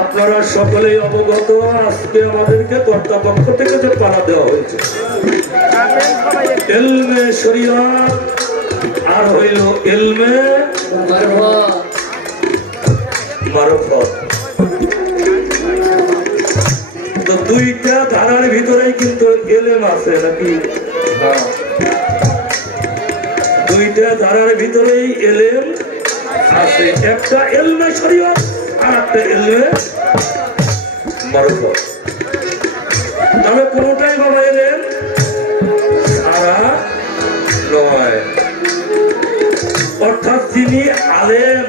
আপনারা সকলেই অবগত, আজকে আমাদেরকে কর্তৃপক্ষ থেকে যে পাড়া দেওয়া হয়েছে ইলমে শরিয়ত আর হইল ইলমে মারফত। তো দুইটা ধারার ভিতরেই কিন্তু ইলম আছে নাকি? দুইটা ধারার ভিতরেই ইলম আছে, একটা ইলমে শরিয়ত আর একটা ইলমে মারফত। তবে কোনটাই বাবা ইলম সারা নয়। অর্থাৎ যিনি আলেম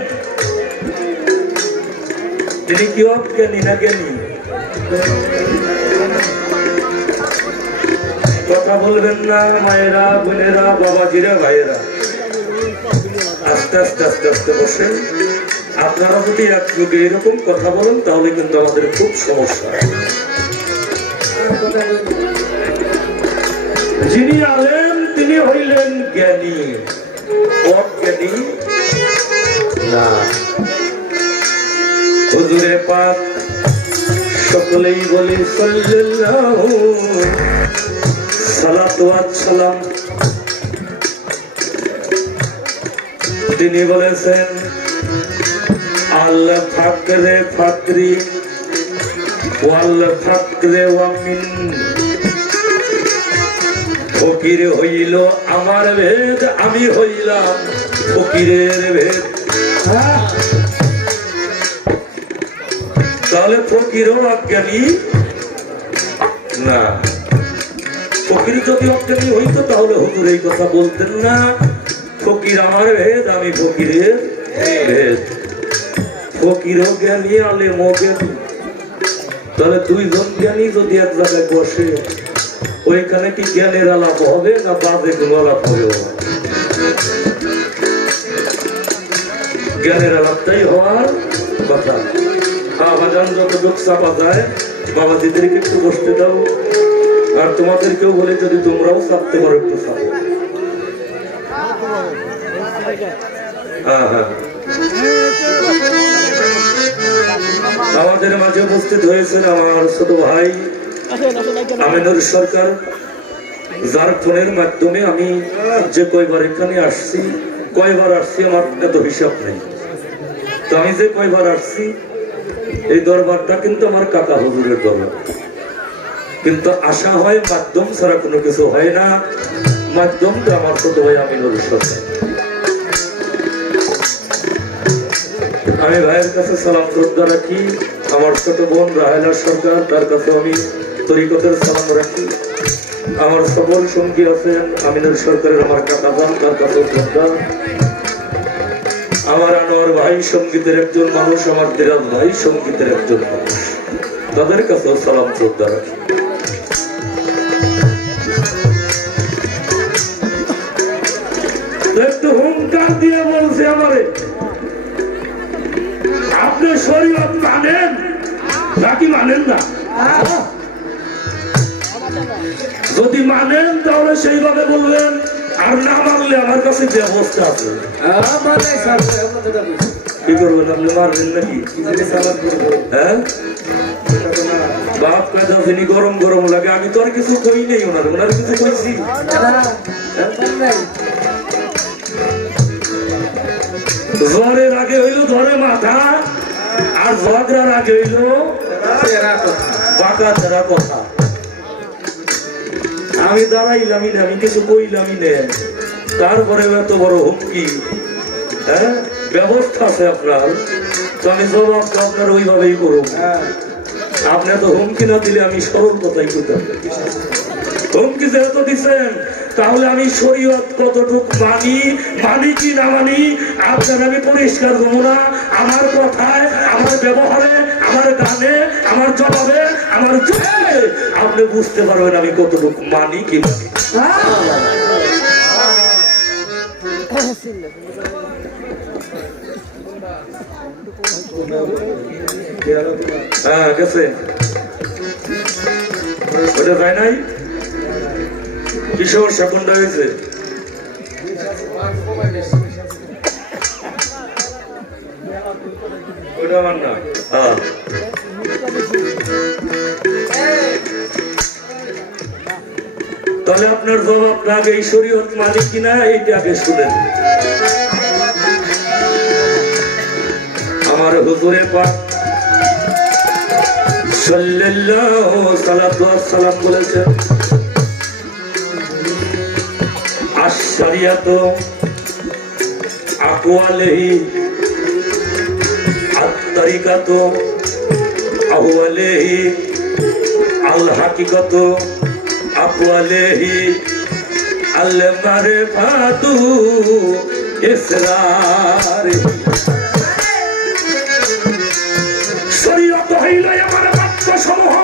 তিনি কি জ্ঞানী না জ্ঞানী? কথা বলবেন না মায়েরা, বোনেরা, বাবাজিরা, ভাইয়েরা, আস্তে আস্তে আস্তে আস্তে বসেন। আপনারা যদি এক যুগে এরকম কথা বলেন তাহলে কিন্তু আমাদের খুব সমস্যা। যিনি আলেম তিনি হইলেন জ্ঞানী, অজ্ঞানী না। হুজুরে পাক সকলেই বলি সাল্লাল্লাহু সালাতু ওয়াসসালাম। তিনি বলেছেন আল ফাকরে ফাকরি ওয়াল ফাকরে ওয়ামিন। ফকির হইল আমার ভেদ, আমি হইলাম ফকিরের ভেদ। তাহলে ফকিরও অজ্ঞানী না। ফকির যদি অজ্ঞানী হইতো তাহলে হুজুর এই কথা বলতেন না, ফকির আমার ভেদ, আমি ফকিরের ভেদ। ফকিরও জ্ঞানী, আলেমও জ্ঞানী। তাহলে দুইজন জ্ঞানী যদি এক জায়গায় বসে, ওইখানে কি জ্ঞানের আলাপ হবে না বাজে কোনো আলাপ হবে? জ্ঞানের আলাপটাই হওয়ার কথা। বাবাজান যতটুক চাপা যায় বাবাজিদেরকে একটু বসতে দাও, আর তোমাদেরকেও বলে যদি তোমরাও চাপতে পারো একটু চাপো। হ্যাঁ হ্যাঁ, আমাদের মাঝে উপস্থিত হয়েছেন আমার ছোট ভাই আমিনুর সরকার, যার ফোনের মাধ্যমে আমি যে কয়বার এখানে আসছি, কয়বার আসছি আমার এত হিসাব নেই। তো আমি যে কয়বার আসছি এই দরবারটা কিন্তু আমার কাকা হুজুরের দরবার, কিন্তু আশা হয় মাধ্যম ছাড়া কোনো কিছু হয় না। মাধ্যমটা আমার ছোট ভাই আমিনুর সরকার। আমি ভাইয়ের কাছে সালাম শ্রদ্ধা রাখি। আমার ছোট বোন রাহেলা সরকার, তার কাছে আমি তরিকতের সালাম রাখি। আমার সকল সঙ্গী আছেন আমিনুর সরকারের আমার কাকা যান, তার কাছে শ্রদ্ধা। আমার আনোয়ার ভাই সঙ্গীতের একজন মানুষ, আমার দিরাজ ভাই সঙ্গীতের একজন মানুষ, তাদের কাছেও সালাম শ্রদ্ধা রাখি। একটু হুঙ্কার দিয়ে বলছে আমারে, আপনি শরীয়ত মানেন নাকি মানেন না? যদি মানেন তাহলে সেইভাবে বলবেন, আর না মানলে আমার কাছে ব্যবস্থা আছে। কি করবেন আপনি? মারবেন নাকি? হ্যাঁ, বাপ কাজা যিনি গরম গরম লাগে, আমি তো আর কিছু কই নেই ওনার, ওনার কিছু কইছি? জ্বরের আগে হইল ধরে মাথা, আর ঝগড়ার আগে হইল বাঁকা তেরা কথা। আমি দাঁড়াইলামই না, আমি কিছু কইলামই না, তারপরে এত বড় হুমকি। হ্যাঁ, ব্যবস্থা আছে আপনার, তো আমি জবাব তো আপনার ওইভাবেই করব। আপনি তো হুমকি না দিলে আমি সরল কথাই কইতাম। হুমকি যেহেতু দিচ্ছেন, তাহলে আমি শরীয়ত কতটুক মানি, মানি কি না মানি আপনার আমি পরিষ্কার হবো না। আমার কথায়, আমার ব্যবহারে, আমার গানে, আমার জবাবে, আমার জবাবে আপনি বুঝতে পারবেন আমি কতটুক মানি কি মানি। হ্যাঁ গেছে, ওটা যায় নাই। কিশোর সেকেন্ডা হয়েছে, এটা আমার না। তাহলে আপনার জবাব আগে এই শরীয়ত মালিক কিনা এইটা আগে শুনেন। আমার হুজুরে পাক সাল্লাল্লাহু সালাতু ওয়াস সালাম বলেছেন, আশ-শরিয়াতু আকওয়ালিহি আত-তরিকাতু আহওয়ালিহি আল-হাকিকাতু আকওয়ালিহি আল-মারিফাতু ইসরারিহি। শরীয়ত হইল আমার বাক্য সমূহ,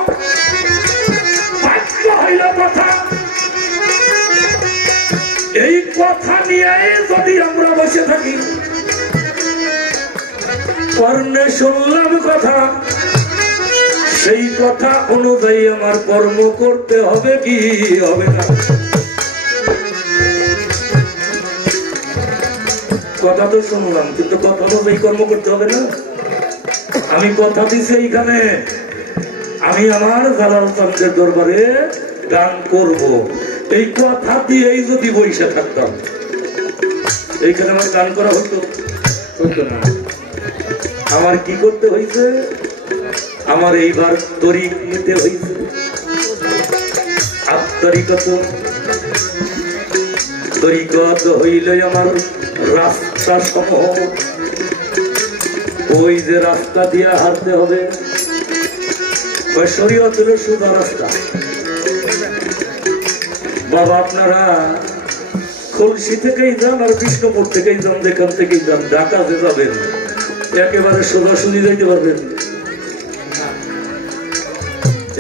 বাক্য হইল কথা। এই কথা নিয়ে যদি আমরা বসে থাকি, কর্ণে শুনলাম কথা, সেই কথা অনুযায়ী আমার কর্ম করতে হবে কি হবে না? কথা তো শুনলাম, কিন্তু কথা অনুযায়ী কর্ম করতে হবে না? আমি কথা দিছি এইখানে আমি আমার জালাল চন্দ্রের দরবারে গান করব, এই কথা দিয়েই যদি বসে থাকতাম এইখানে আমার গান করা হতো না। আমার কি করতে হয়েছে? আমার এইবার তরিক নিতে হয়েছে। তরিকত হইল আমার রাস্তা সমূহ, ওই যে রাস্তা দিয়ে হাঁটতে হবে। শরীয়ত হলো সোজা রাস্তা। বাবা আপনারা খুলশি থেকেই যান আর বিষ্ণুপুর থেকেই যান, যেখান থেকেই যান, ঢাকাতে যাবেন, একেবারে সোজাসুজি যাইতে পারবেন?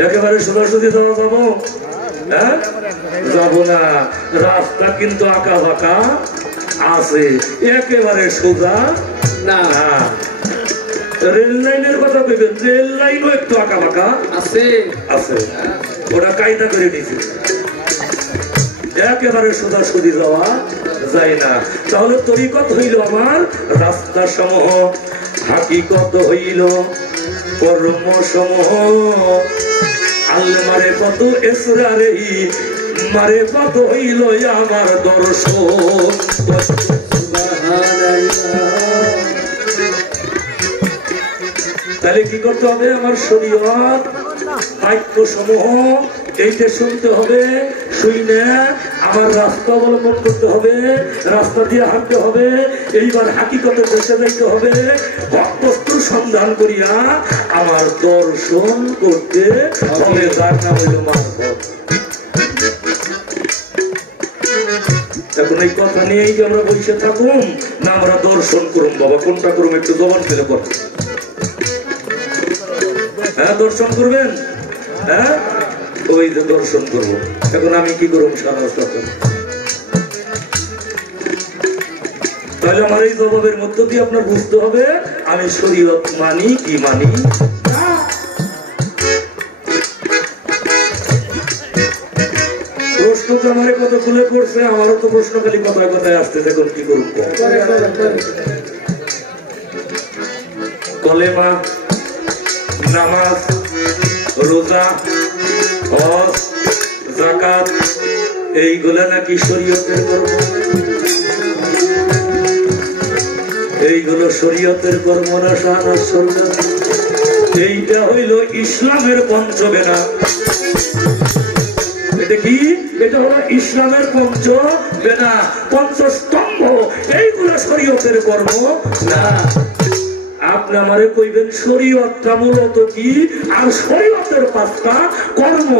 একেবারে সোজাসুজি যাওয়া যাবো? হ্যাঁ, যাবো না। রাস্তা কিন্তু আঁকা বাঁকা আছে, একেবারে সোজা না। রেল লাইনের কথা ভেবেন, রেল লাইনও একটু আঁকা বাঁকা আছে আছে, ওরা কায়দা করে নিয়েছে, একেবারে সোজাসুজি যাওয়া যায় না। তাহলে তরিকত হইল আমার রাস্তা সমূহ, হাকিকত হইল কর্ম সমূহ, আল মারিফাতু ইসরারিহি মারিফাত হইল আমার দর্শন। তাহলে কি করতে হবে? আমার শরীয়ত বাক্য সমূহ এইটা শুনতে হবে, শুনে আমার রাস্তা অবলম্বন করতে হবে, রাস্তা দিয়ে হাঁটতে হবে। এইবার হাকিকতের দেশে যাইতে হবে, বস্তুর সন্ধান করিয়া আমার দর্শন করতে হবে, যার নাম হইল মারফত। এখন এই কথা নিয়েই কি আমরা বসে থাকুন না আমরা দর্শন করুন? বাবা কোনটা করুন? একটু জবান ফেলে কর। হ্যাঁ, দর্শন করবেন? হ্যাঁ, ওই যে দর্শন করবো। এখন আমি কি করবো? তাহলে আমার এই জবাবের মধ্য দিয়ে আপনার বুঝতে হবে আমি শরীয়ত মানি কি মানি। প্রশ্ন তো আমার কত খুলে পড়ছে, আমারও তো প্রশ্ন খালি কথায় কথায় আসতে, দেখুন কি করুন। কলেমা, নামাজ, রোজা, হজ, যাকাত এইগুলা নাকি শরীয়তের কর্ম? এইগুলো শরীয়তের কর্ম না শাহনাজ সরকার? এইটা হইল ইসলামের পঞ্চবেনা। এটা কি? এটা হলো ইসলামের পঞ্চবেনা, পঞ্চস্তম্ভ। এইগুলো শরীয়তের কর্ম না। আপনি আমারে কইবেন শরীয়তটা মূলত কি, আর শরীয়তের পাঁচটা কর্ম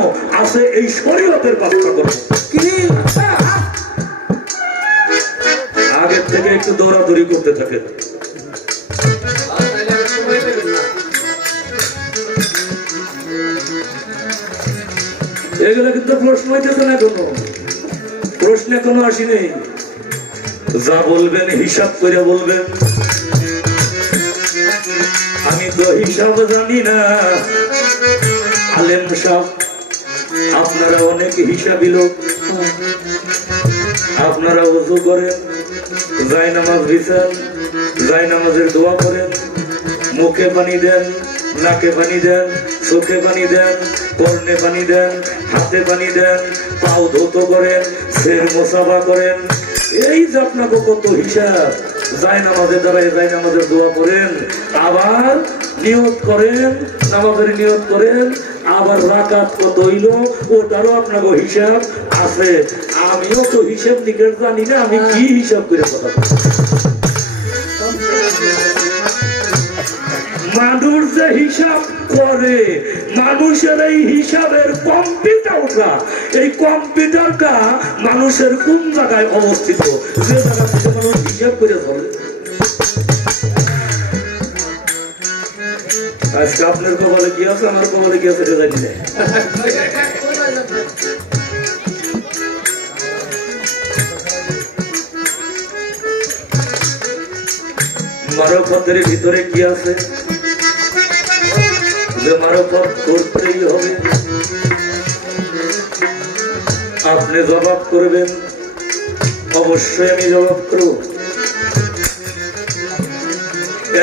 আছে। এই শরীয়তের পাঁচটা কর্ম কি? আগের থেকে একটু দৌড়াদৌড়ি করতে থাকেন। এগুলো কিন্তু প্রশ্ন হইতেছে না, কোনো প্রশ্ন এখনো আসেনি। যা বলবেন হিসাব করে বলবেন। আমি তো হিসাব জানি না। আলেম সাহেব আপনারা অনেক হিসাবী লোক, আপনারা ওযু করেন, জায়নামাজ বিছান, জায়নামাজের দোয়া করেন, মুখে পানি দেন, নাকে পানি দেন, চোখে পানি দেন, কর্ণে পানি দেন, হাতে পানি দেন, পাও ধৌত করেন, ফের মোসাফা করেন। এই যে আপনাকে কত হিসাব। যাই নামাজের দ্বারাই যাই নামাজের দোয়া করেন, আবার নিয়ত করেন, নামাজের নিয়ত করেন, আবার রাকাত কত হইল ওটারও আপনাকে হিসাব আছে। আমিও তো হিসাব নিকেট জানি না, আমি কি হিসাব করে কথা বলছি। মানুষ যে হিসাব করে, মানুষের এই হিসাবের কম্পিউটারটা, এই কম্পিউটারটা মানুষের কোন জায়গায় অবস্থিত, যে জায়গা থেকে মানুষ হিসাব করে চলে। আজকে আপনার কপালে কি আছে, আমার কপালে কি আছে সেটা জানি না। মারফতের ভিতরে কি আছে, যে মারফত করতেই হবে। আপনি জবাব করবেন, অবশ্যই আমি জবাব করব।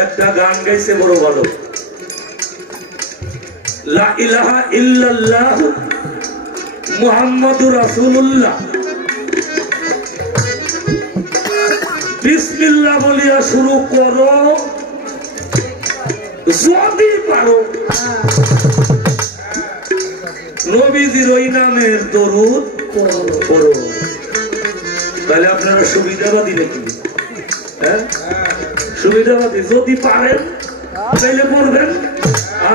একটা গান গাইছে বড় ভালো, লা ইলাহা ইল্লাল্লাহ মুহাম্মাদুর রাসূলুল্লাহ, বিসমিল্লাহ বলিয়া শুরু করো, যদি পারো নবীজির ওই নামের দরুদ পড়ো। তাহলে আপনারা সুবিধাবাদী নাকি? হ্যাঁ, সুবিধাবাদী। যদি পারেন তাইলে পড়বেন,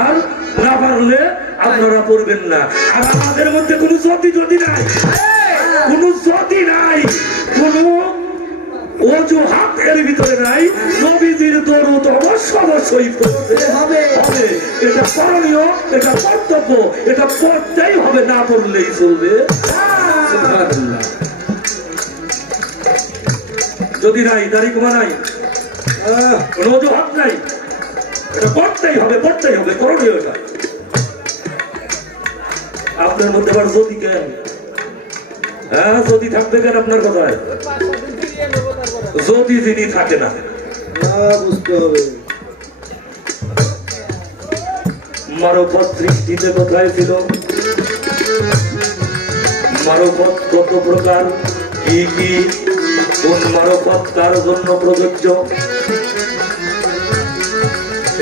আর না পারলে আপনারা পড়বেন না। আর আমাদের মধ্যে কোনো যদি নাই, কোনো যদি নাই, কোনো অজুহাত এর ভিতরে নাই। নবীজির দরুদ অবশ্যই পড়তে হবে, এটা করণীয়, এটা কর্তব্য, এটা পড়তেই হবে, না পড়লেই চলবে। যদি নাই, দাড়ি কমা নাই, কোনো অজুহাত নাই, এটা পড়তেই হবে, পড়তেই হবে, করণীয় এটা। আপনার মধ্যে আবার যদি কেন? হ্যাঁ, যদি থাকবে কেন আপনার কথায়? যদি যিনি থাকে না, বুঝতে হবে। মারফত সৃষ্টিতে কোথায় ছিল? মারফত কত প্রকার, কি কি, কোন মারফত কার জন্য প্রযোজ্য?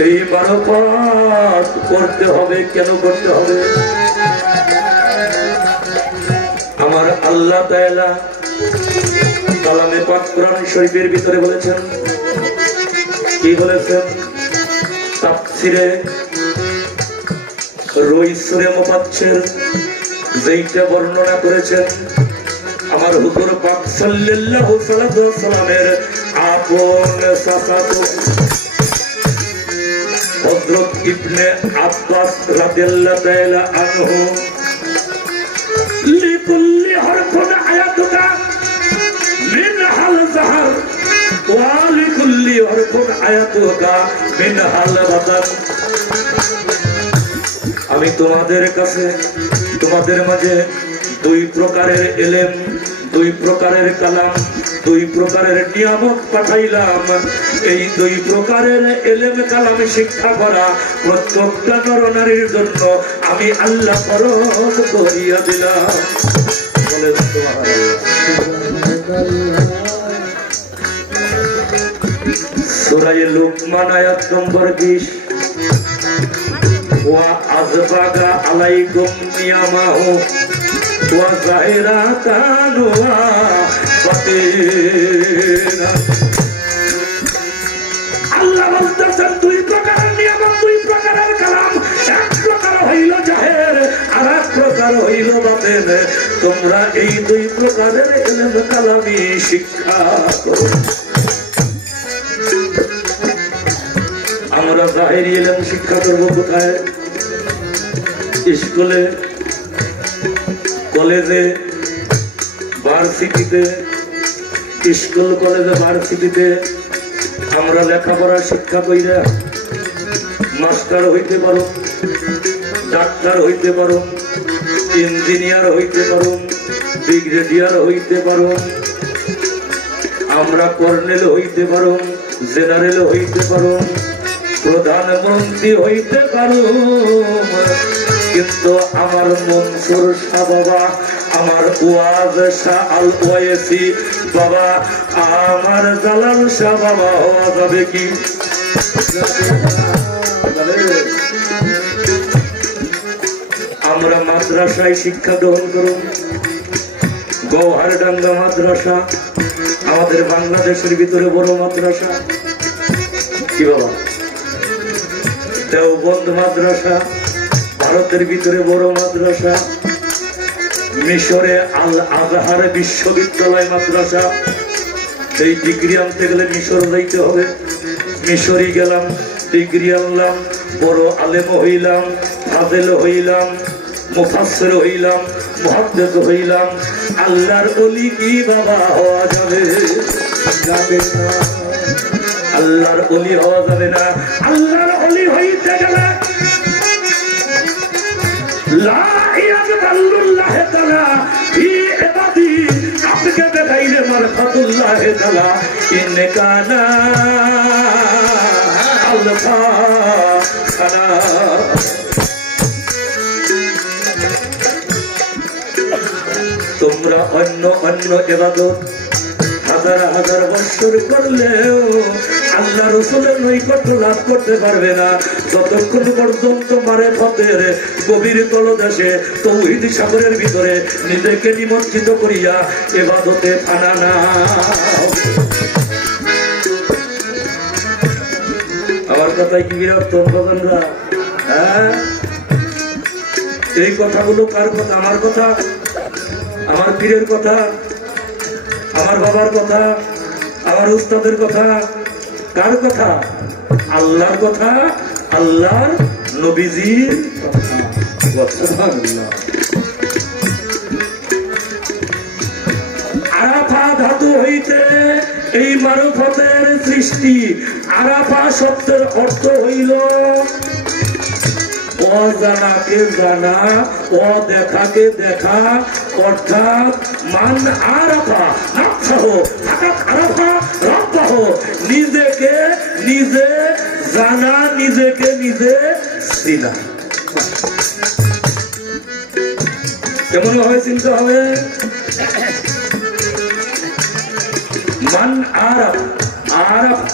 এই মারফত করতে হবে, কেন করতে হবে? আমার আল্লাহ তাআলা কালামে পাক কোরআন শরীফের ভিতরে বলেছেন, কি বলেছেন? তাফসিরে রইসুরে মুফাসসির যেইটা বর্ণনা করেছেন আমার হুজুর পাক সাল্লাল্লাহু আলাইহি ওয়াসাল্লামের আপন চাচাতো হযরত ইবনে আব্বাস রাদিয়াল্লাহু তাআলা আনহু, লিকুল্লি হরফুন আয়াতুকা মিনহাল যাহার ওয়া লিকুল্লি হরফুন আয়াতুকা মিনহাল বাতান। আমি তোমাদের কাছে, তোমাদের মাঝে দুই প্রকারের ইলম, দুই প্রকারের কালাম, দুই প্রকারের নিয়ামত পাঠাইলাম। এই দুই প্রকারের ইলম কালাম শিক্ষা করা প্রত্যেকটা নরনারীর জন্য আমি আল্লাহ ফরজ করিয়া দিলাম। বলেন সূরা লুকমান আয়াত নম্বর 20, ওয়া আযবাগা আলাইকুম নিয়ামাহু ওয়া যাহিরাতান ওয়া বাতিনা। আল্লাহ বলতেছেন দুই প্রকারের নিয়ামত, দুই প্রকারের কালাম, এক প্রকার হইল জাহের, আর এক প্রকার হইল বাতিন। তোমরা এই দুই প্রকারের ইলম কালামি শিক্ষা করো। আমরা জাহেরি ইলম শিক্ষা করব কোথায়? স্কুলে, কলেজে, ভার্সিটিতে। স্কুল, কলেজে, ভার্সিটিতে আমরা লেখাপড়া শিক্ষা কইরা মাস্টার হইতে পারো, ডাক্তার হইতে পারো, ইঞ্জিনিয়ার হইতে পারো, ব্রিগেডিয়ার হইতে পারো, আমরা কর্নেল হইতে পারো, জেনারেল হইতে পারো, প্রধানমন্ত্রী হইতে পারো, কিন্তু আমার মনসুর শাহ বাবা, আমার ওয়াজ শাহ আল ওয়াইসি বাবা, আমার জালাল শাহ বাবা হওয়া যাবে কি? আমরা মাদ্রাসায় শিক্ষা গ্রহণ করুন। গৌহারডাঙ্গা মাদ্রাসা আমাদের বাংলাদেশের ভিতরে বড় মাদ্রাসা। কি বাবা? দেওবন্দ মাদ্রাসা ভারতের ভিতরে বড় মাদ্রাসা। মিশরে আল আজহার বিশ্ববিদ্যালয় মাদ্রাসা। এই ডিগ্রি আনতে গেলে মিশর যাইতে হবে। মিশরে গেলাম, ডিগ্রি আনলাম, বড় আলেম হইলাম, ফাজেল হইলাম, মুফাসসির হইলাম, মুহাদ্দিস হইলাম। আল্লাহর ওলি কি বাবা হওয়া যাবে? যাবে না। আল্লাহর ওলি হওয়া যাবে না। আল্লাহর ওলি হইতে গেলে লা ইয়াতাল্লাহ তাআলা ফি ইবাদি, আপনি দেখাইলে মারফাতুল্লাহ তাআলা ইনকানা আলফা সালাম। তোমরা অন্য অন্য ইবাদত হাজার হাজার বছর করলেও আল্লাহ রাসূলের নৈকট্য লাভ করতে পারবে না যতক্ষণ পর্যন্ত মারেফতের গভীর তলদেশে তাওহীদ সাগরের ভিতরে নিজেকে নিমজ্জিত করিয়া ইবাদতে ফানা না। আমার কথাই কি বিরক্ত বাবানরা? হ্যাঁ, এই কথাগুলো কার কথা? আমার কথা, আমার পীরের কথা, আমার বাবার কথা, আমার উস্তাদের কথা। কার কথা? আল্লাহর কথা, আল্লাহর নবীজির কথা। আরাফা ধাতু হইতে এই মারফতের সৃষ্টি। আরাফা শব্দের অর্থ হইল অজানাকে জানা, অদেখাকে দেখা, অর্থাৎ মান আরাফা নাফসাহু ফাকাত আরাফা রাব্বাহু, নিজেকে নিজে জানা, নিজেকে নিজে চিনা। কেমন ভাবে চিনতে হবে? মান আরাফা, আরাফা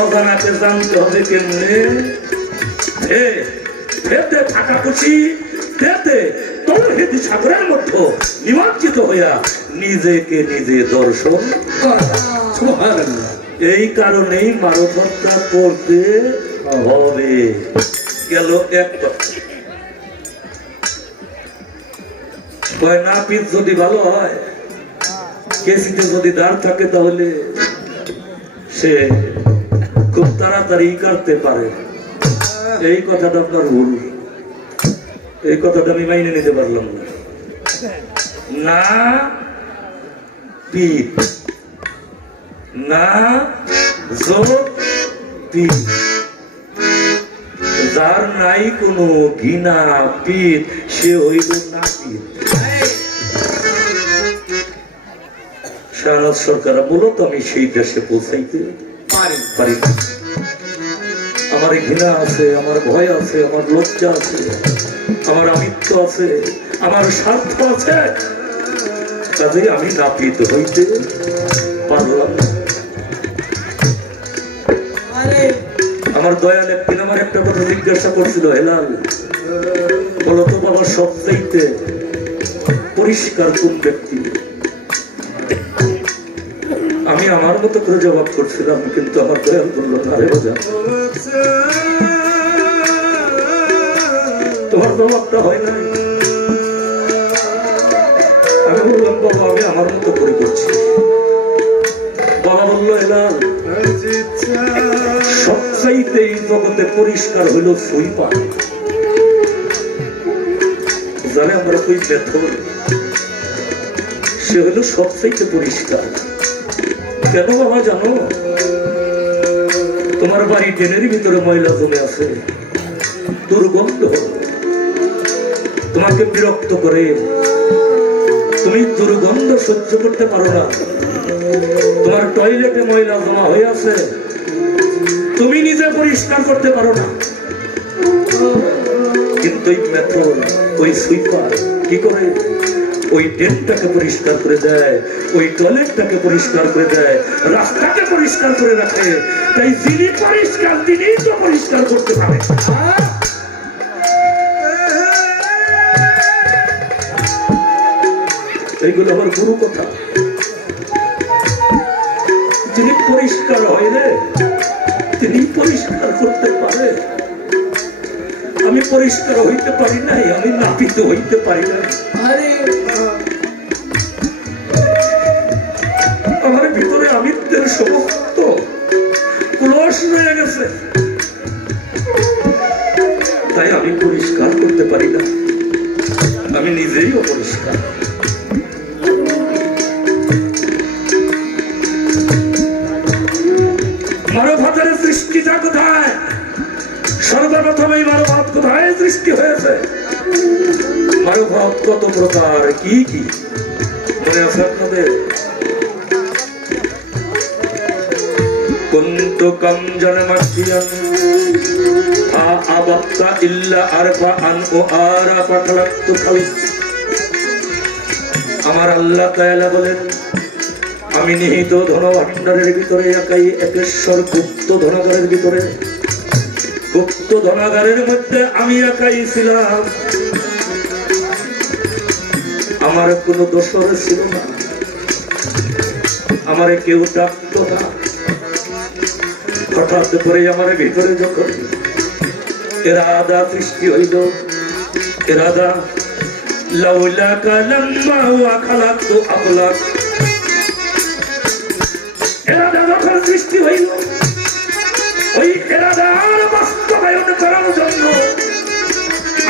অজানাকে জানতে হবে কেমনে? ভেদে থাকা খুশি, ভেদে তাওহীদ সাগরের মধ্যে নিমজ্জিত হইয়া নিজেকে নিজে দর্শন। সুবহানাল্লাহ। এই কারণেই মারফতটা করতে হবে। গেল এক কয় না, পিঠ যদি ভালো হয়, কেসিতে যদি দাঁড় থাকে, তাহলে সে খুব তাড়াতাড়ি করতে পারে। এই কথাটা আপনার ভুল। এই কথাটা আমি মাইনে নিতে পারলাম না। না পিঠ, না পিঠ, যার নাই কোনো ঘৃণা পিঠ, সে হইল না পিঠ। শাহনাজ সরকার মূলত আমি সেই দেশে পৌঁছাইতে পারি। আমার ঘৃণা আছে, আমার ভয় আছে, আমার লজ্জা আছে, আমার আমিত্ব আছে, আমার স্বার্থ আছে, কাজেই আমি নাপিত হইতে পারলাম। আমার দয়াল একদিন আমার একটা কথা জিজ্ঞাসা করছিল, হেলাল বলতো বাবা সবচাইতে পরিষ্কার কোন ব্যক্তি? আমি আমার মতো করে জবাব করছিলাম, কিন্তু আমার দয়াল বললো না রে বোঝা, তোমার জবাবটা হয় নাই। আমি বললাম বাবা আমি আমার মতো করে করছি। বাবা বললো হেলাল সবচাইতে এই জগতে পরিষ্কার হইল সুইপার, জানে আমরা কই ব্যর্থ, সে হইল সবচাইতে পরিষ্কার। কেন বাবা জানো? তোমার বাড়ি ড্রেনের ভিতরে ময়লা জমে আছে, দুর্গন্ধ, তোমাকে বিরক্ত করে, তুমি দুর্গন্ধ সহ্য করতে পারো না। তোমার টয়লেটে ময়লা জমা হয়ে আছে, তুমি নিজে পরিষ্কার করতে পারো না, কিন্তু ওই মেথর, ওই সুইপার কি করে ওই ড্রেনটাকে পরিষ্কার করে দেয়, ওই টয়লেটটাকে পরিষ্কার করে দেয়, রাস্তাকে পরিষ্কার করে রাখে। তাই যিনি পরিষ্কার তিনি তো পরিষ্কার করতে পারে। এইগুলো আমার গুরু কথা। যিনি পরিষ্কার হয় রে তিনি পরিষ্কার করতে পারে। আমি পরিষ্কার হইতে পারি নাই, আমি নাপিত হইতে পারি না। আমার ভিতরে আমিত্বের সমস্ত ক্লোশ রয়ে গেছে, তাই আমি পরিষ্কার করতে পারি না। আমি নিজেই অপরিষ্কার। মানব হাতের সৃষ্টিটা কোথায়? সর্বপ্রথমে মানব হাত কোথায় সৃষ্টি হয়েছে? মানব হাত কত প্রকার, কি কি মনে আছে আপনাদের? কুনতু কামজান মাসিয়ান আবাক্কা ইল্লা আরফাআন ও আরাফা খালাকতু খালিক। আমার আল্লাহ তাআলা বলেন, আমি নিহিত ধনভাণ্ডারের ভিতরে একাই একেশ্বর, গুপ্ত ধনাগারের ভিতরে, গুপ্ত ধনাগারের মধ্যে আমি একাই ছিলাম। আমার কোনো দোসর ছিল না, আমারে কেউ ডাকতো না। হঠাৎ করে আমার ভিতরে যখন ইরাদা সৃষ্টি হইল, ইরাদা লাউলাকা লাম্মা ওয়া খালাকতু আখলাক, ইরাদা যখন সৃষ্টি হইল, ওই ইরাদার বাস্তবায়ন করার জন্য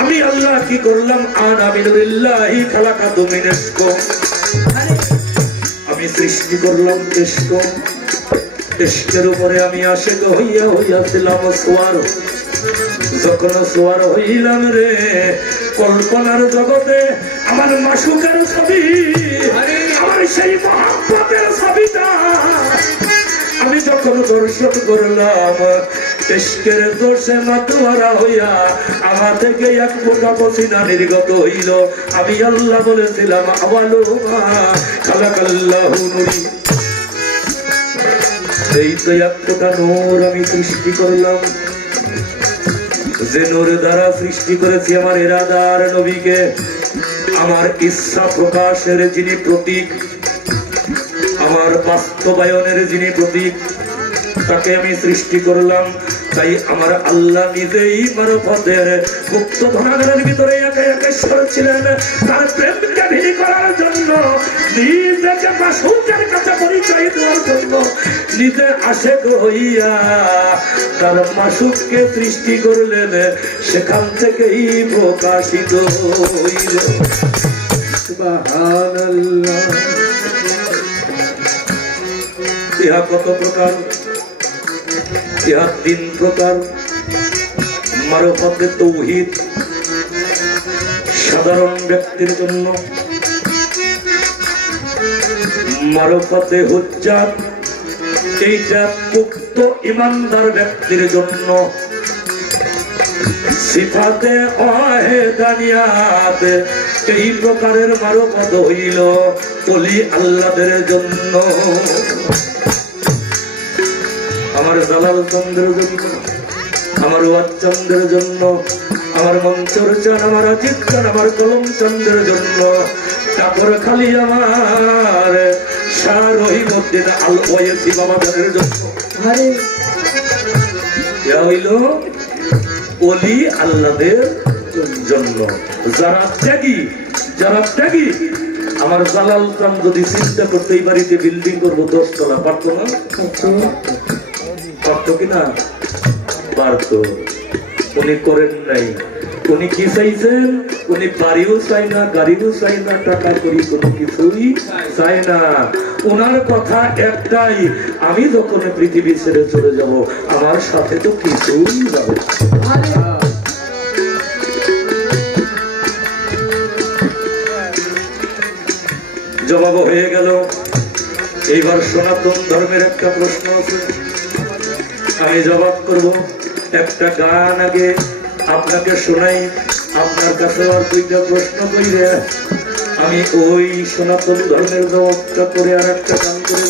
আমি আল্লাহ কি করলাম? আনা বিল্লাহি খালাকাতু মিন ইশক, আমি সৃষ্টি করলাম ইশক। ইশকের উপরে আমি আশিক হইয়াছিলাম সোয়ার। যখন সোয়ার হইলাম রে, কল্পনার জগতে আমার মাসুকের ছবি, আমার সেই মহাব্বতের ছবিটা আমি যখন দর্শন করলাম, ইশকের দোষে মাতোয়ারা হইয়া আমার থেকে এক ফোঁটা পসিনা নির্গত হইল। আমি আল্লাহ বলেছিলাম, আওয়ালুমা খালাকাল্লাহু নূরি, এই তো এক ফোঁটা নূর আমি সৃষ্টি করলাম। যে নূর দ্বারা সৃষ্টি করেছি আমার ইরাদার নবীকে, আমার ইচ্ছা প্রকাশের যিনি প্রতীক, আমার বাস্তবায়নের যিনি প্রতীক, তাকে আমি সৃষ্টি করলাম। তাই আমার আল্লাহ নিজেই মারফতের গুপ্ত ধনাগারের ভিতরে একা একেশ্বর ছিলেন। তার প্রেমকে ভিড়ি করার জন্য, নিজেকে মাসুকের কাছে পরিচয় দেওয়ার জন্য নিজে আশেক হইয়া তার মাসুককে সৃষ্টি করলেন। সেখান থেকেই প্রকাশিত হইল সুবহানাল্লাহ। ইহা কত প্রকার? ইহা 3 প্রকার। মারফতে তাওহীদ সাধারণ ব্যক্তির জন্য, মারফতে হুজ্জাত এইটা পুক্ত ইমানদার ব্যক্তির জন্য, সিফাতে ওয়াহিদানিয়াত এই প্রকারের মারফত হইল ওলি আল্লাহদের জন্য। আমার জালাল চন্দ্রের জন্য, আমার ওয়াজ চন্দ্রের জন্য, আমার মঞ্চর চান, আমার আজিত চান, আমার কলম চন্দ্রের জন্য, তারপর খালি আমার শাহ রহিমউদ্দিন আল ওয়াইসি বাবাদের জন্য হইল ওলি আল্লাহদের জন্য। যারা ত্যাগী, যারা ত্যাগী, আমার জালাল চান যদি চিন্তা করতে এই বাড়িতে বিল্ডিং করবো 10 তলা, পারতো না? পারতো কিনা? পারতো। উনি করেন নাই। উনি কি চাইছেন? উনি বাড়িও চাই না, গাড়িও চাই না, টাকা করি কোনো কিছুই চাই না। ওনার কথা একটাই, আমি যখন পৃথিবী ছেড়ে চলে যাব, আমার সাথে তো কিছুই যাবে। জবাব হয়ে গেল। এইবার সনাতন ধর্মের একটা প্রশ্ন আছে, আমি জবাব করব একটা গান আগে আপনাকে শোনাই আপনার কাছে আর দুইটা প্রশ্ন কইরে আমি ওই সনাতন ধর্মের জবাবটা করে আর একটা গান করে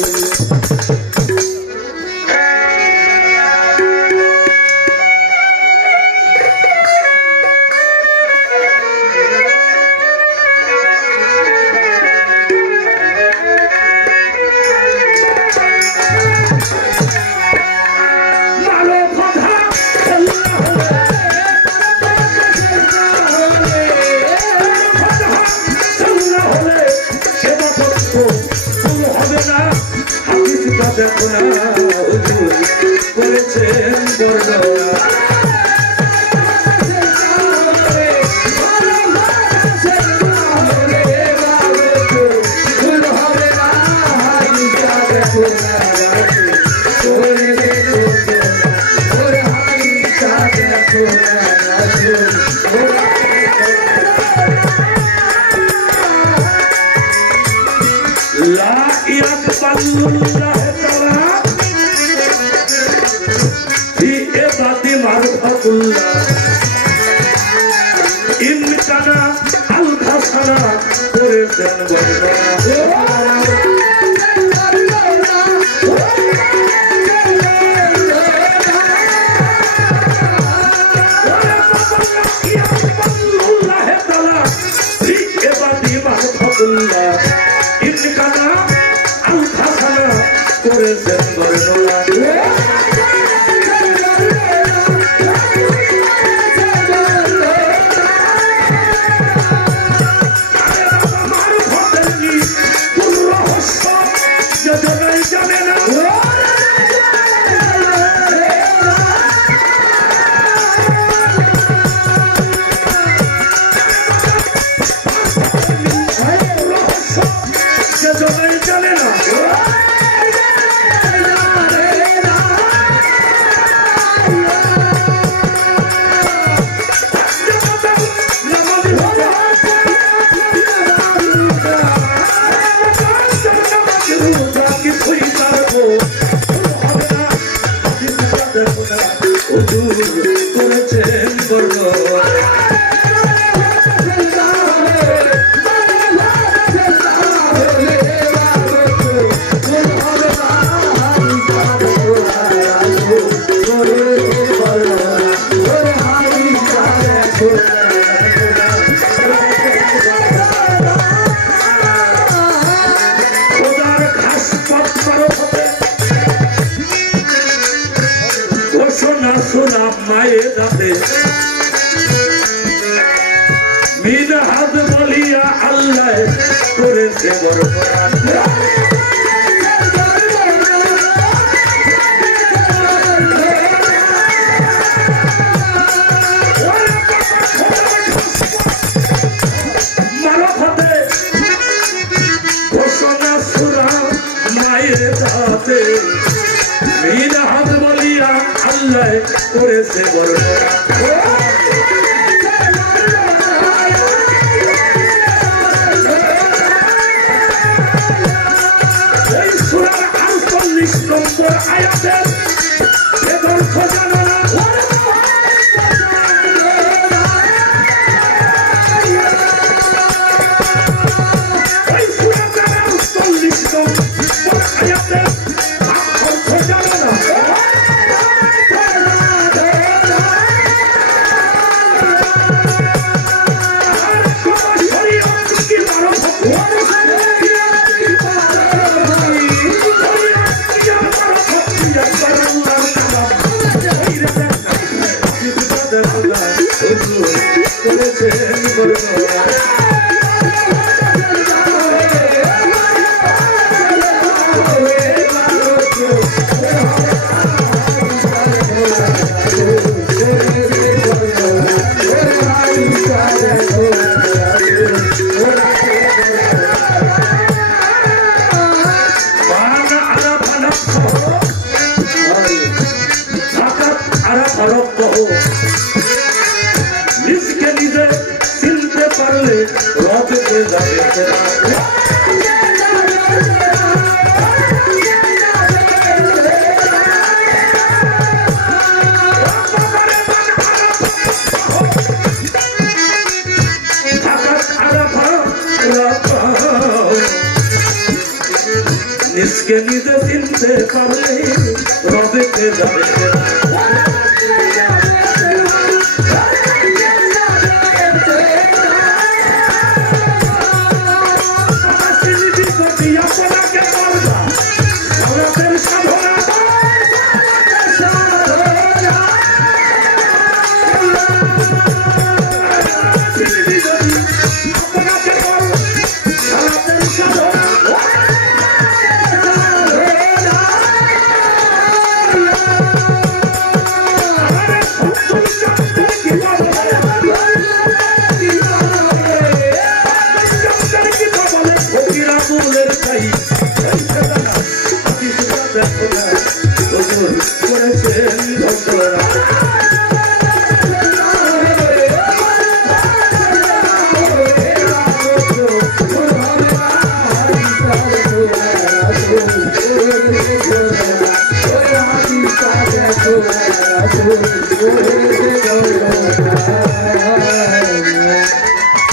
বলবো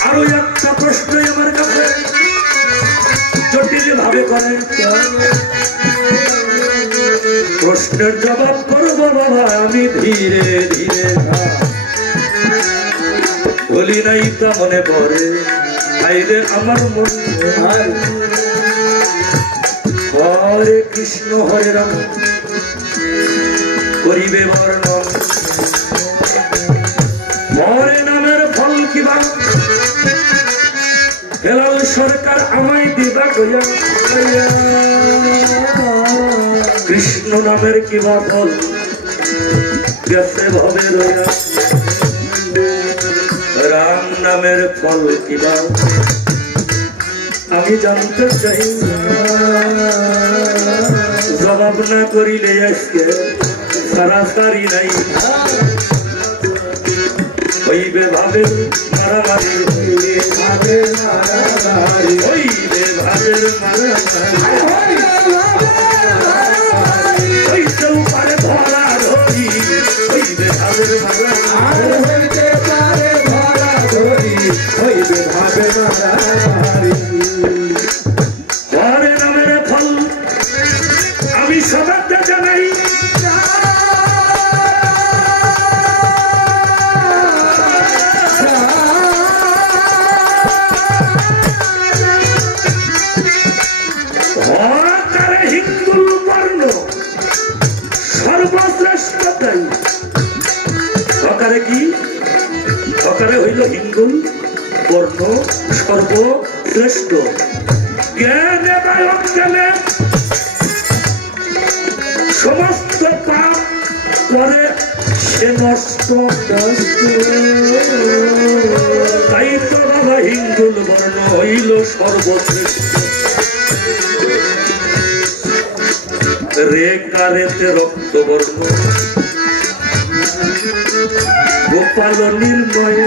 আরো একটা প্রশ্ন আমার কাছে জটিল ভাবে করে, প্রশ্নের জবাব করবো বাবা আমি ধীরে ধীরে, বলি নাই তা মনে পড়ে আইলে আমার মন। হরে কৃষ্ণ হরে রাম করিবে বর্ণন, হরে নামের ফল কিবা হেলাল সরকার আমায় দিবা কইয়া, কৃষ্ণ নামের কিবা ফল গেছে ভবে রইয়া, রাম নামের ফল কিবা আমি জানতে চাই, জবাব না করিলে আজকে সারাসারি নাই, হইবে ভাবে মারামারি, হইবে ভাবের মারামারি, হইতে পারে ধরা ধরি, হইবে ভাবের মারামারি, হইবে ভাবের মারামারি। হরে নামের ফল আমি সবাইকে জানাই, হিন্দুল বর্ণ সর্বশ্রেষ্ঠতাই, সকারে কি সকারে হইল হিন্দুল বর্ণ সর্বশ্রেষ্ঠ, জ্ঞানে বায়ক গেলে সমস্ত পাপ করে সে নষ্ট, তাই তো বাবা হিন্দুল বর্ণ হইল সর্বশ্রেষ্ঠ। রেখারেতে রক্তবর্ণ গোপাল নির্ণয়,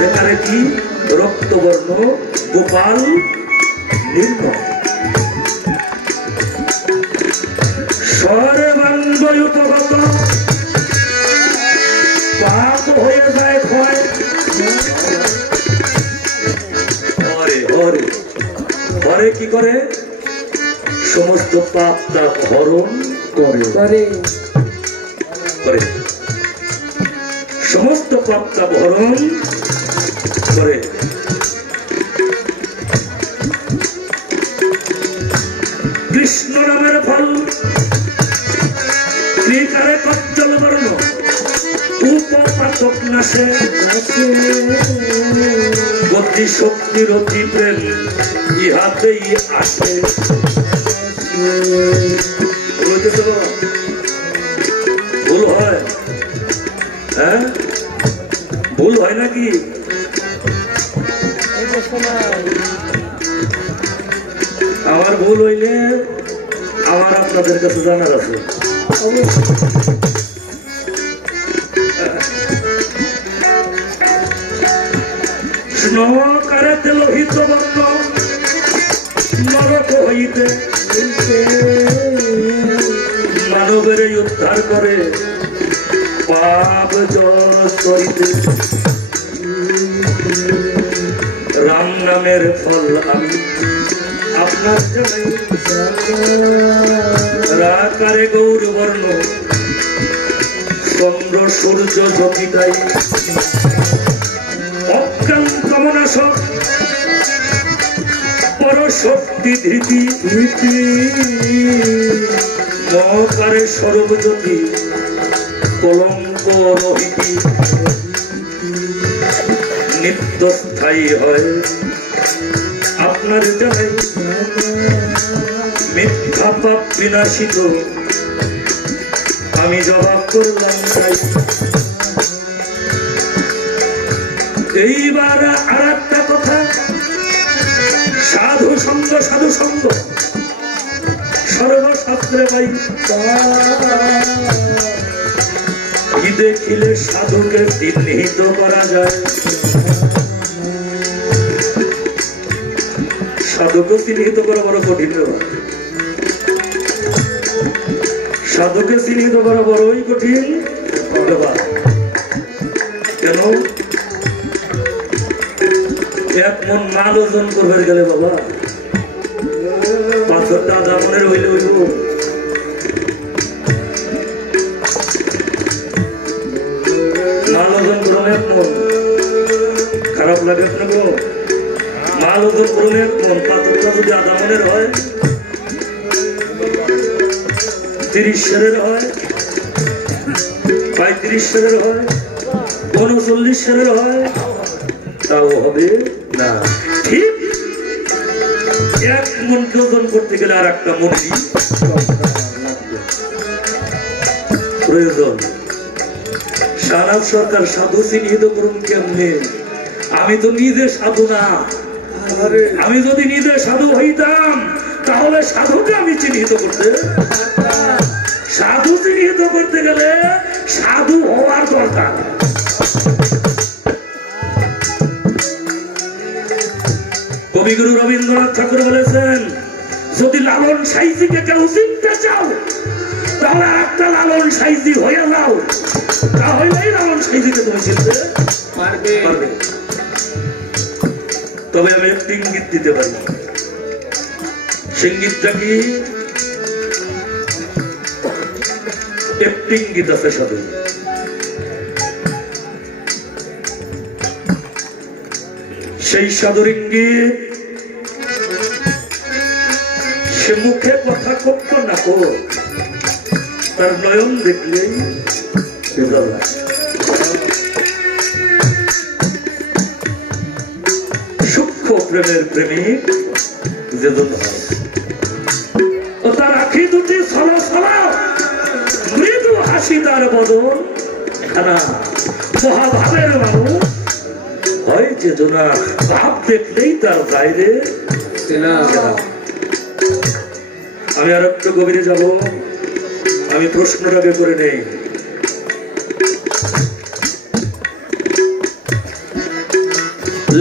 রেখারে কি রক্তবর্ণ গোপাল নির্ণয়, সর্বাঙ্গয়ুতগত পাপ হয়ে যায় ক্ষয়, হরে হরে হরে কি করে সমস্ত পাপ তা হরণ করে, সমস্ত পাপ তা হরণ করে। কৃষ্ণ নামের ফল ত্রিকারে কজ্জল বর্ণ উপপাতক নাশে, গতি শক্তির অতি প্রেম ইহাতেই আসে। ভুল হয়, হ্যাঁ ভুল হয় নাকি? আমার ভুল হইলে আমার আপনাদের কাছে জানার আছে। স্নকারেতে লোহিত বর্ণ নরক হইতে মানবের উদ্ধার করে পাপ জড়িতে, রাম নামের ফল আমি আপনার জানাই রাকারে গৌর বর্ণ চন্দ্র সূর্য জ্যোতিটাই অজ্ঞান কমনাশক পরশক্তি ধৃতি ধৃতি মহাকারে সর্বজ্যোতি কলঙ্ক রহিতি নিত্য স্থায়ী হয় আপনার জানাই মিথ্যা পাপ বিনাশিত আমি জবাব করলাম তাই এইবার আর একটা কথা সাধু সঙ্গ সর্বশাস্ত্রে পাই কি দেখিলে সাধুকে চিহ্নিত করা যায় সাধুকে চিহ্নিত করা বড় কঠিন ব্যাপার সাধুকে চিহ্নিত করা বড়ই কঠিন ব্যাপার কেন এক মন মাল ওজন করবে গেলে বাবা পাথরটা আধা মনের হইলে হইল মাল ওজন করুন এক মন খারাপ লাগে আপনাকে মাল ওজন করুন এক মন পাথরটা যদি আধা মনের হয় 30 সেরের হয় 35 সেরের হয় 39 সেরের হয় তাও হবে না ঠিক এক মনকে ওজন করতে গেলে আর একটা মূর্তি প্রয়োজন সারাজ সরকার সাধু চিহ্নিত করুন কেমনে আমি তো নিজে সাধু না আমি যদি নিজে সাধু হইতাম তাহলে সাধুকে আমি চিহ্নিত করতে সাধু চিহ্নিত করতে গেলে সাধু হওয়ার দরকার কবিগুরু রবীন্দ্রনাথ ঠাকুর বলেছেন যদি লালন সাইজিকে কেউ চিনতে চাও তাহলে একটা লালন সাইজি হয়ে যাও তাহলেই লালন সাইজিকে তুমি চিনতে পারবে তবে আমি একটি ইঙ্গিত দিতে পারি সঙ্গীতটা কি একটি ইঙ্গিত আছে সাথে সেই সাধুর ইঙ্গিত সে মুখে কথা করত না কো তার নয়ন দেখলেই সূক্ষ্ম প্রেমের প্রেমিক যেদিন হয় ও তার আখি দুটি ছলা ছলা মৃদু হাসি তার বদন খানা মহাভাবের মানুষ হয় চেতনা ভাব দেখলেই তার বাইরে আমি আর একটু গভীরে যাব আমি প্রশ্নটাকে করে নেই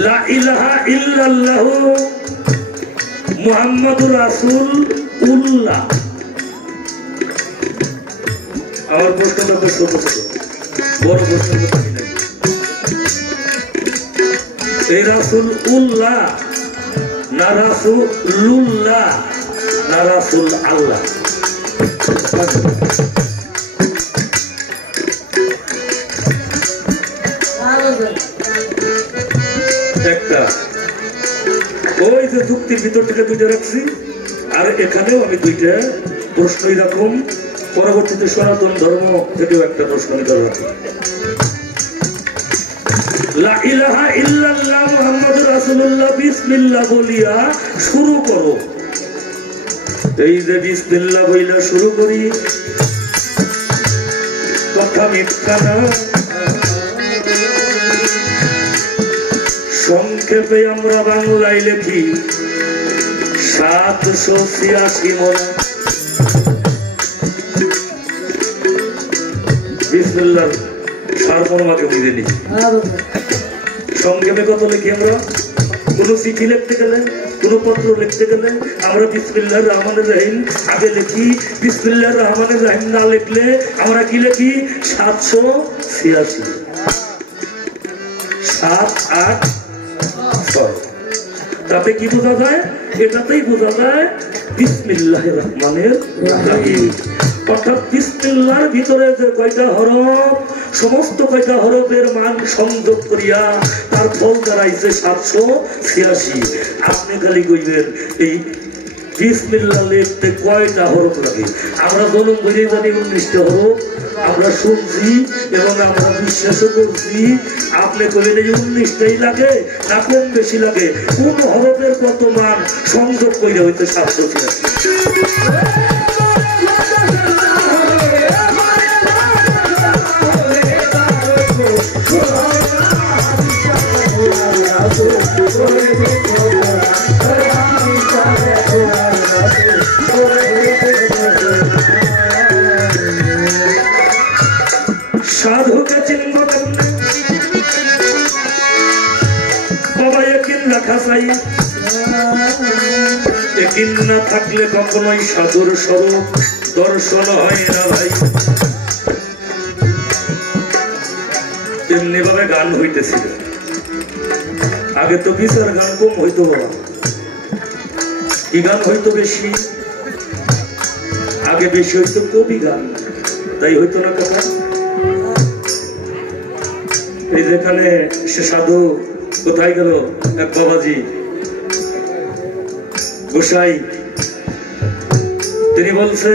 লা ইলাহা ইল্লাল্লাহ মুহাম্মাদুর রাসূলুল্লাহ আমার প্রশ্নটা বেশ ছোট বড় প্রশ্ন এই রাসূল উল্লাহ না রাসূলুল্লাহ না রাসূল আল্লাহ একটা ওই যে যুক্তির ভিতর থেকে দুইটা রাখছি আর এখানেও আমি দুইটা প্রশ্নই রাখুন পরবর্তীতে সনাতন ধর্ম থেকেও একটা প্রশ্ন নিতে রাখি লা ইলাহা ইল্লাল্লাহ মুহাম্মাদুর রাসূলুল্লাহ বিসমিল্লাহ বলিয়া শুরু করো এই যে বিসমিল্লাহ বইলা শুরু করি কথা মিথ্যা না সংক্ষেপে আমরা বাংলায় লিখি 786 মোনা বিসমিল্লাহ সারমর্মকে বুঝে নি সংক্ষেপে কত লিখি আমরা কোন চিঠি লিখতে গেলে কোন পত্র লিখতে গেলে আমরা বিসমিল্লাহির রহমানির রহিম আগে লিখি বিসমিল্লাহির রহমানির রহিম না লিখলে আমরা কি লিখি 786 7 8 6 তাতে কি বোঝা যায় এটাতেই বোঝা যায় বিসমিল্লাহির রহমানির রহিম। অর্থাৎ বিসমিল্লাহর ভিতরে যে কয়টা হরফ, সমস্ত কয়টা হরফের মান সংযোগ করিয়া তার ফল দাঁড়াইছে 786। আপনি খালি কইবেন এই বিসমিল্লাহ লিখতে কয়টা হরফ লাগে? আমরা জনম ধরে জানি 19টা হরফ, আমরা শুনছি এবং আমরা বিশ্বাসও করছি। আপনি কইলেন এই 19টাই লাগে না কম বেশি লাগে? কোন হরফের কত মান সংযোগ কইরা হইতে 786? সাধুকে চিনব কেমনে? বাবা একিন রাখা চাই। একিন না থাকলে কখনোই সাধুর স্বরূপ দর্শন হয় না ভাই। তেমনি ভাবে গান হইতেছিল। আগে তো বিচার গান কম হইতো বাবা, কি গান হইতো বেশি? আগে বেশি হইতো কবি গান, তাই হইতো না কথা। এই যেখানে সে সাধু কোথায় গেল এক বাবাজি গোসাই, তিনি বলছে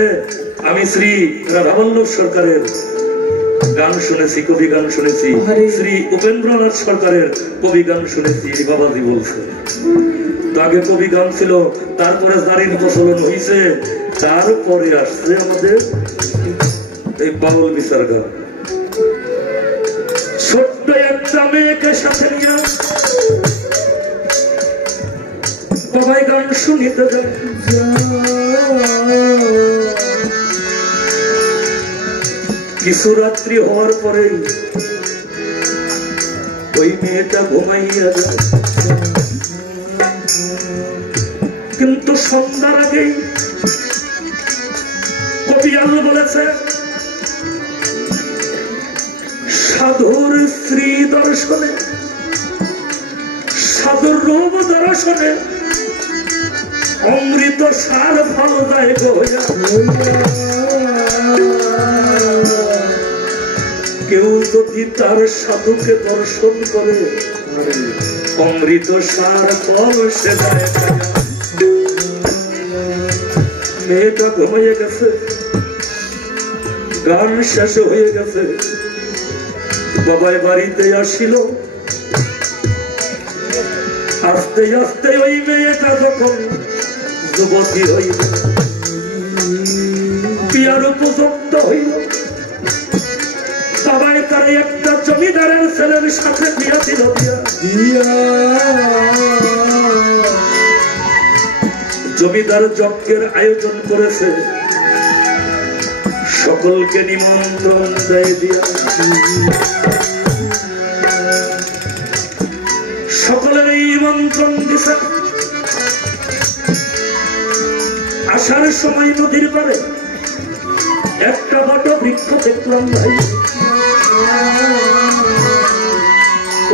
আমি শ্রী রাধাবল্লভ সরকারের গান শুনেছি, কবি গান শুনেছি, শ্রী উপেন্দ্রনাথ সরকারের কবি গান শুনেছি। বাবাজি বলছে তো আগে কবি গান ছিল, তারপরে জারির প্রচলন হয়েছে, তারপরে আসছে আমাদের এই বাউল বিচার গান। ছোট্ট একটা মেয়েকে সাথে নিয়ে বাবাই গান শুনিতে যায়। কিছু রাত্রি হওয়ার পরে ওই মেয়েটা ঘুমাইয়া যায়, কিন্তু সন্ধ্যার আগেই কবি আল্লাহ বলেছে সাধুর শ্রী দর্শনে, সাধুর রূপ দর্শনে অমৃত সার ফল যায় গো। কেউ যদি তার সাধুকে দর্শন করে অমৃত সার ফল সে যায়। মেয়েটা ঘুমিয়ে গেছে, গান শেষ হয়ে গেছে। বাবাই বাড়িতে আসিল, আস্তে আস্তে ওই মেয়েটা যখন যুবতী হইল, বিয়ার উপযুক্ত হইল, বাবাই তার একটা জমিদারের ছেলের সাথে বিয়া দিল। জমিদার যজ্ঞের আয়োজন করেছে, সকলকে নিমন্ত্রণ দেয় দিয়া, সকলের নিমন্ত্রণ দিছে। আসার সময় নদীর পারে একটা বট বৃক্ষ দেখলাম ভাই।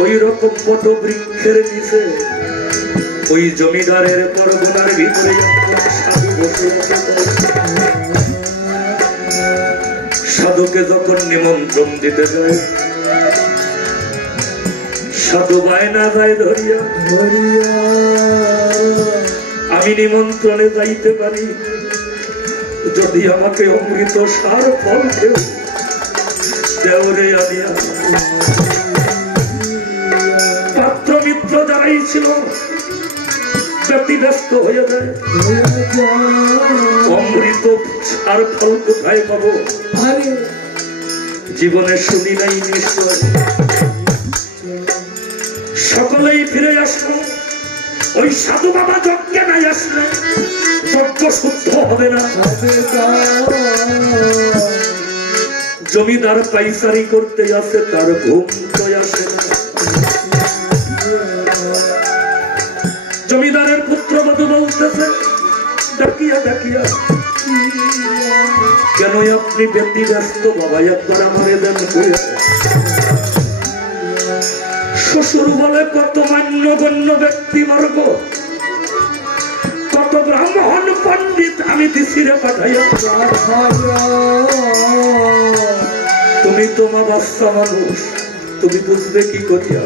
ওই রকম বট বৃক্ষের নিচে ওই জমিদারের পরগনার ভিতরে সাধু বসে আছে। সাধুকে যখন নিমন্ত্রণ দিতে যায়, সাধু বায়না যায় ধরিয়া, আমি নিমন্ত্রণে যাইতে পারি যদি আমাকে অমৃত সার ফল দেও দেওরে আনিয়া। পাত্র মিত্র যারাই ছিল ব্যতিব্যস্ত হয়ে যায়, অমৃত সার ফল কোথায় পাবো? জীবনে শুনি নাই নিশ্চয়। সকলেই ফিরে আসলো। ওই সাধু বাবা যজ্ঞে নাই আসলে যজ্ঞ শুদ্ধ হবে না। জমিদার পাইসারি করতে আসে, তার ঘুম তো আসে না। জমিদারের পুত্রবধূ বলতেছে ডাকিয়া ডাকিয়া, কেন আপনি ব্যতিব্যস্ত বাবা, একবার আমারে দেন। শ্বশুর বলে কত মান্যগণ্য ব্যক্তিবর্গ ব্রাহ্মণ পণ্ডিত আমি দিছিরে পাঠাইয়া। তুমি তো মা বাচ্চা মানুষ, তুমি বুঝবে কি করিয়া?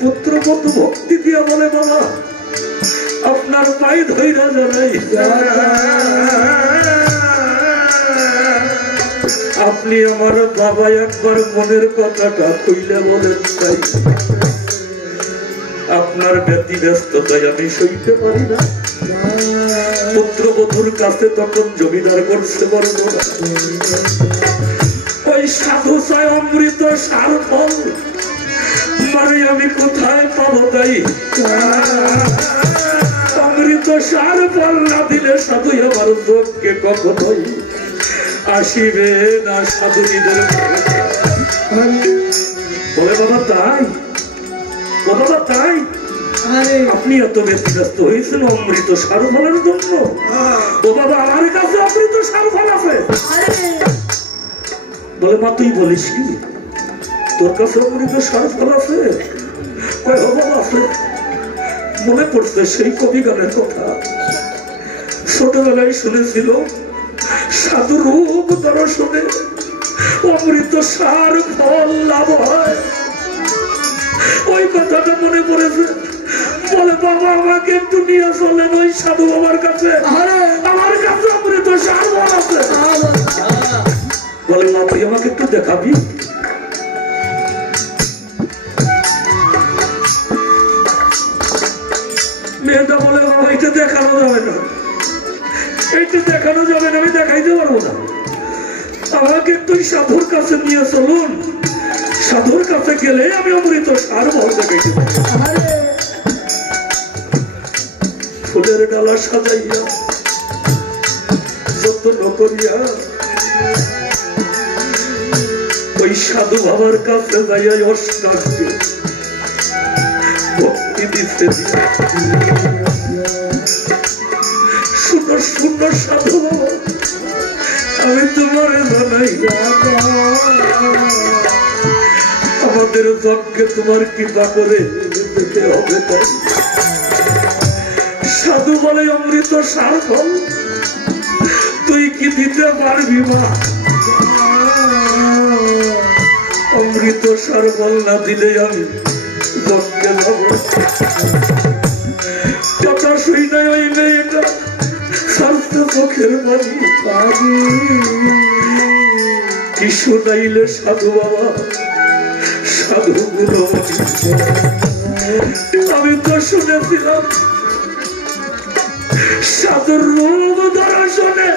পুত্র কত ভক্তি দিয়া বলে, বাবা আপনার পায়ে ধৈর্য জানাই, আপনি আমার বাবা একবার মনের কথাটা কইলে বলেন, তাই আপনার ব্যতি ব্যস্ততায় আমি সইতে পারি না। পুত্রবধূর কাছে তখন জমিদার করছে বড় বড়, ওই সাধু চায় অমৃত সার ফল, মানে আমি কোথায় পাবো? তাই অমৃত সার ফল না দিলে সাধু আমার যোগকে কখনোই আসিবে না। সাধুনীদের বলে, বাবা তাই? ও বাবা তাই? আপনি এত ব্যতিব্যস্ত হয়েছেন অমৃত সার ফলের জন্য? ও বাবা আমার কাছে অমৃত সার ফল আছে। বলে, মা তুই বলিস কি তোর কাছে অমৃত সার ফল আছে? কয় ও বাবা আছে। মনে পড়ছে সেই কবি গানের কথা, ছোটবেলায় শুনেছিল, সাধু রূপ দর্শনে অমৃত সার ফল লাভ হয়। ওই কথাটা মনে পড়েছে। বলে, বাবা আমাকে একটু নিয়ে চলেন ওই সাধু বাবার কাছে, আমার কাছে অমৃত সার ফল আছে। বলে, মা তুই আমাকে একটু দেখাবি? মেয়েটা বলে, বাবা এটা দেখানো যাবে না, এইটা দেখানো যাবে না, আমি দেখাইতে পারবো না, আমাকে তুই সাধুর কাছে নিয়ে চলুন, সাধুর কাছে গেলে আমি অমৃত সার ফল দেখাইতে পারবো। ফুলের ডালা সাজাইয়া যত্ন করিয়া ওই সাধু বাবার কাছে যাইয়া অষ্টাঙ্গে ভক্তি দিতে সুন্দর সুন্দর সাধু বাবা, আমি তোমার জানাই আমাদের যজ্ঞে তোমার কৃপা করে যেতে হবে। তাই সাধু বলে, অমৃত সার ফল তুই কি দিতে পারবি মা? অমৃত সার ফল না দিলে আমি যজ্ঞে যাব। কথা শুই নাই ওই মেয়েটা সারতে চোখের পানি কি শুনাইলে সাধু বাবা, সাধু গুণমণি। আমি তো শুনেছিলাম সাধুর রূপ দর্শনে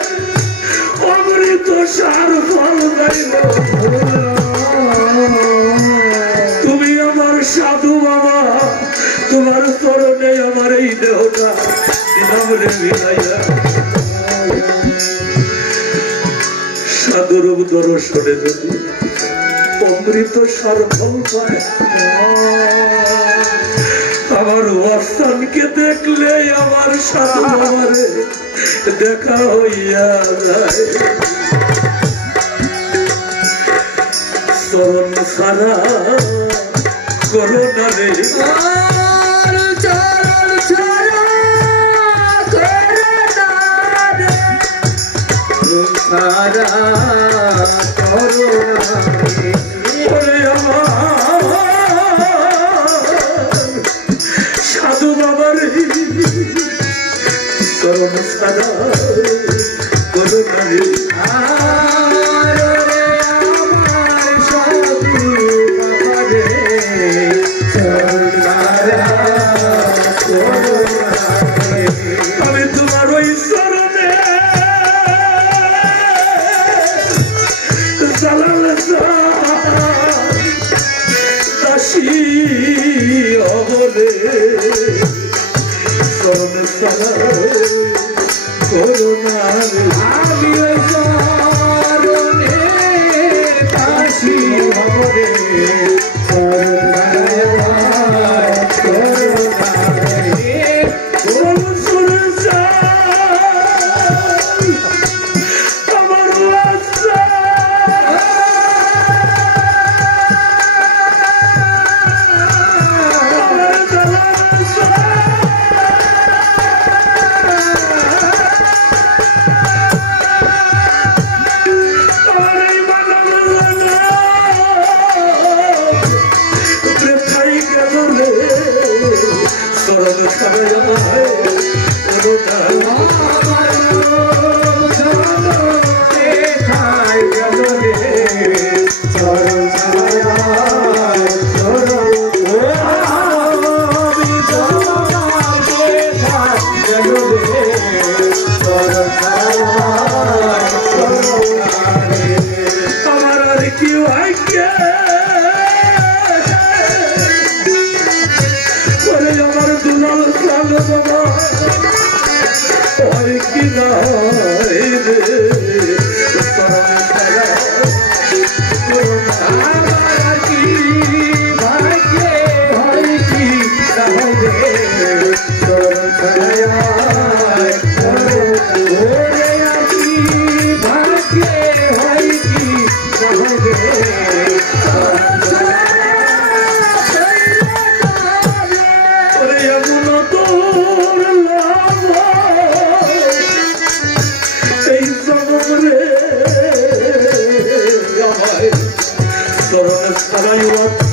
অমৃত সার ফল গাইল। তুমি আমার সাধু বাবা, তোমার চরণে আমার এই দেহটা দিলাম রে মিলাইয়া। সাধুরূপ দর্শনে যদি অমৃত সার ফল পায়, আমার অস্থানকে দেখলে আমার সাধু বাবারে দেখা হইয়া যায়। চরণ সারা করোনা রে, সাধু বাবার চরণ সারা করোনা রে। আমি তোমার ওই চরণে দাসী অবরে চরণ সারা করোনা রে। আমি ওই চরণে দাসী অবরে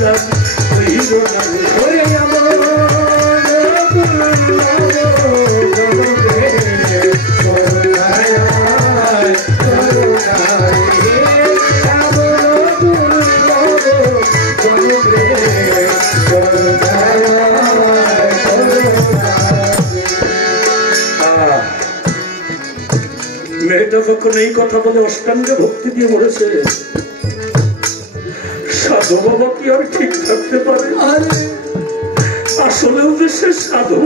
চান হইল না ওরে আমার মেয়েটা যখন এই কথা বলে অষ্টাঙ্গে ভক্তি দিয়ে মরেছে, সাধু বাবা কি আর ঠিক থাকতে পারে? আসলেও যে সে সাধু,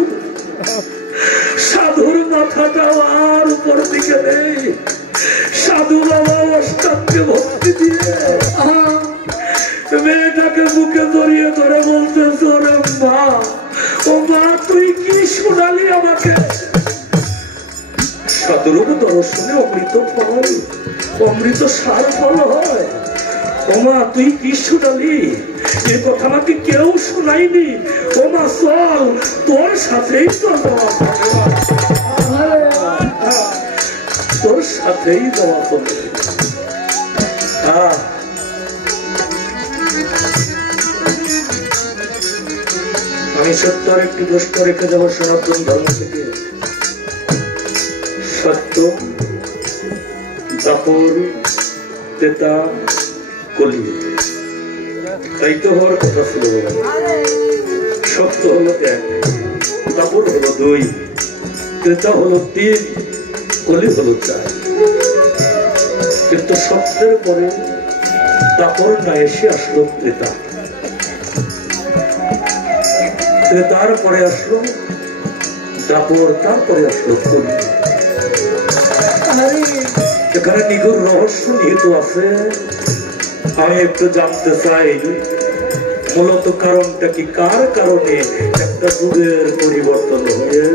সাধুর মাথাটা আর উপর দিকে নেই। সাধু বাবা অষ্টাঙ্গে ভক্তি দিয়ে মেয়েটাকে বুকে জড়িয়ে ধরে বলতেছে, ওরে মা, ও মা তুই কি শোনালি আমাকে? সাধুরূপ দর্শনে অমৃত ফল, অমৃত সার ফল হয়। ওমা তুই কি শোনালি? এ কথা আমাকে কেউ শোনায়নি। ওমা চল, তোর সাথেই তো যাওয়া, তোর সাথেই যাওয়া হবে। আমি সত্য আর একটি প্রশ্ন রেখে যাবো সনাতন ধর্ম থেকে। সত্য, দাপর, তেতা, কলি, তাই তো হওয়ার কথা ছিল। সত্য হলো এক, দাপর হলো দুই, তেতা হলো তিন, কলি হলো চার। কিন্তু সত্যের পরে দাপর না এসে আসলো তেতা, তেতার পরে আসলো দাপর, তারপরে আসলো কলি। এখানে নিগুড় রহস্য নিহিত আছে। আমি একটু জানতে চাই মূলত কারণটা কি? কার কারণে একটা যুগের পরিবর্তন হয়ে